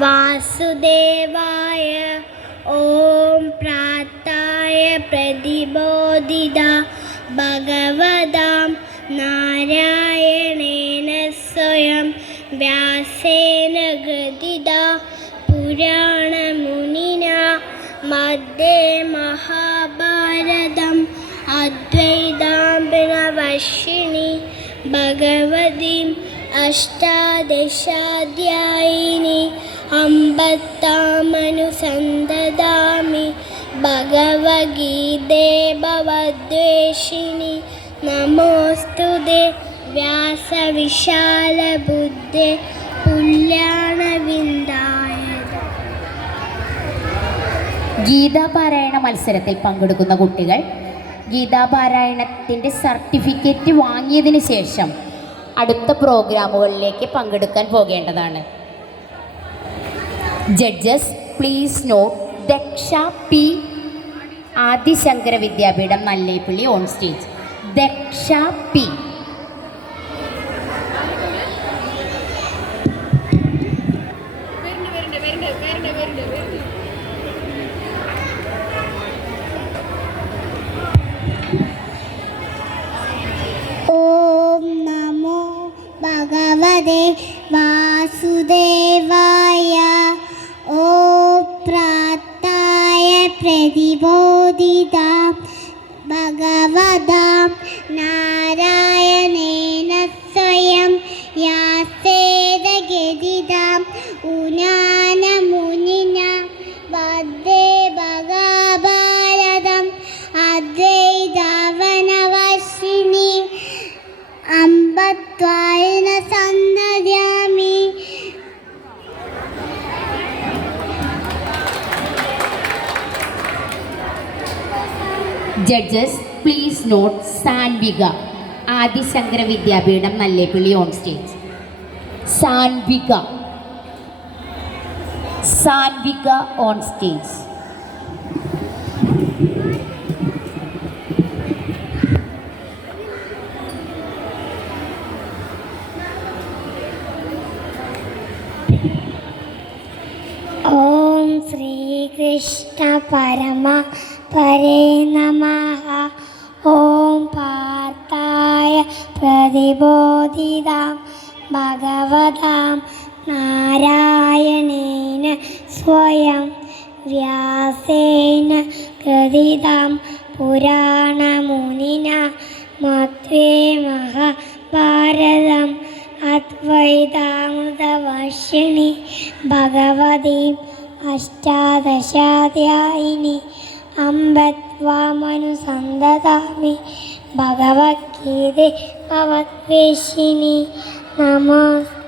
വാസുദേവായ ഓം പ്രാത്തായ പ്രതിബോധിത ഭഗവതാം നാരായണേന സ്വയം വ്യാസേന ഗതിത പുരാണമുനിന മധ്യേ മഹാഭാരതം അദ്വൈതാംബിനവശ്യണി ഭഗവതിം അഷ്ടാദശാധ്യായിനി അമ്പത്താമനുസന്ധദാമി ഭഗവഗീതേ ഭവദ്വേഷിണി നമോസ്തുതേ വ്യാസവിശാലബുദ്ധേ ഗീതാപാരായണ മത്സരത്തിൽ പങ്കെടുക്കുന്ന കുട്ടികൾ ഗീതാപാരായണത്തിന്റെ സർട്ടിഫിക്കറ്റ് വാങ്ങിയതിന് ശേഷം അടുത്ത പ്രോഗ്രാമുകളിലേക്ക് പങ്കെടുക്കാൻ പോകേണ്ടതാണ്. Judges please no Daksha P Adishankara Vidyapeetham Nalleppilly on stage Daksha P. പ്രതിബോധിത ഭഗവതാം judges please note Sanvika Adishankara Vidyapeetham Nalleppilly on stage Sanvika Sanvika on stage ഓം ശ്രീകൃഷ്ണ പരമ പരേ നമ ഓം പാർത്തായ പ്രതിബോധിതാം ഭഗവതാം നാരായണേന സ്വയം വ്യാസേന കൃതിതാം പുരാണമുനിന മത്വേ മഹാഭാരതം അദ്വൈതാമൃതവർഷിണി ഭഗവതി അഷ്ടാദശാധ്യായിനി അമ്പത്വാമനുസന്തതാമി ഭഗവത്ഗീത ഭവദ്വേഷിണി നമോസ്തു